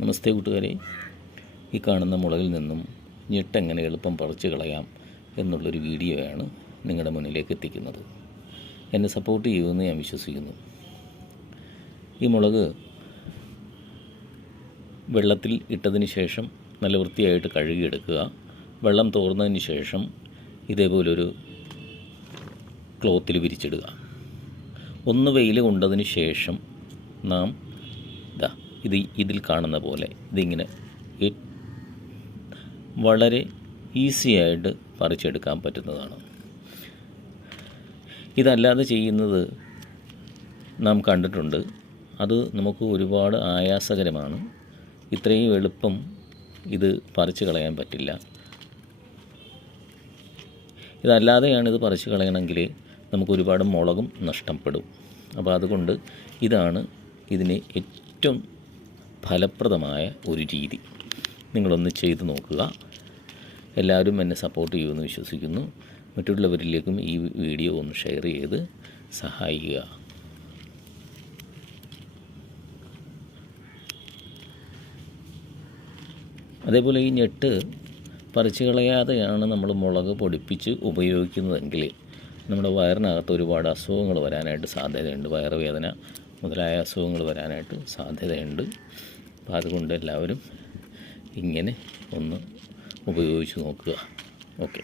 നമസ്തേ കൂട്ടുകാരെ, ഈ കാണുന്ന മുളകിൽ നിന്നും ഞെട്ടെങ്ങനെ എളുപ്പം പറിച്ചു കളയാം എന്നുള്ളൊരു വീഡിയോയാണ് നിങ്ങളുടെ മുന്നിലേക്ക് എത്തിക്കുന്നത്. എന്നെ സപ്പോർട്ട് ചെയ്യുമെന്ന് ഞാൻ വിശ്വസിക്കുന്നു. ഈ മുളക് വെള്ളത്തിൽ ഇട്ടതിന് ശേഷം നല്ല വൃത്തിയായിട്ട് കഴുകിയെടുക്കുക. വെള്ളം തോർന്നതിന് ശേഷം ഇതേപോലൊരു ക്ലോത്തിൽ വിരിച്ചിടുക. ഒന്ന് വെയിൽ കൊണ്ടതിന് ശേഷം നാം ഇതിൽ കാണുന്ന പോലെ ഇതിങ്ങനെ വളരെ ഈസിയായിട്ട് പറിച്ചെടുക്കാൻ പറ്റുന്നതാണ്. ഇതല്ലാതെ ചെയ്യുന്നത് നാം കണ്ടിട്ടുണ്ട്. അത് നമുക്ക് ഒരുപാട് ആയാസകരമാണ്. ഇത്രയും എളുപ്പം ഇത് പറിച്ചു കളയാൻ പറ്റില്ല. ഇതല്ലാതെയാണിത് പറിച്ചു കളയണമെങ്കിൽ നമുക്ക് ഒരുപാട് മുളകും നഷ്ടപ്പെടും. അപ്പോൾ അതുകൊണ്ട് ഇതാണ് ഇതിന് ഏറ്റവും ഫലപ്രദമായ ഒരു രീതി. നിങ്ങളൊന്ന് ചെയ്ത് നോക്കുക. എല്ലാവരും എന്നെ സപ്പോർട്ട് ചെയ്യുമെന്ന് വിശ്വസിക്കുന്നു. മറ്റുള്ളവരിലേക്കും ഈ വീഡിയോ ഒന്ന് ഷെയർ ചെയ്ത് സഹായിക്കുക. അതേപോലെ ഈ ഞെട്ട് പറിച്ചു കളയാതെയാണ് നമ്മൾ മുളക് പൊടിപ്പിച്ച് ഉപയോഗിക്കുന്നതെങ്കിൽ നമ്മുടെ വയറിനകത്ത് ഒരുപാട് അസുഖങ്ങൾ വരാനായിട്ട് സാധ്യതയുണ്ട്. വയറുവേദന മുതലായ അസുഖങ്ങൾ വരാനായിട്ട് സാധ്യതയുണ്ട്. അപ്പോൾ അതുകൊണ്ട് എല്ലാവരും ഇങ്ങനെ ഒന്ന് ഉപയോഗിച്ച് നോക്കുക. ഓക്കെ.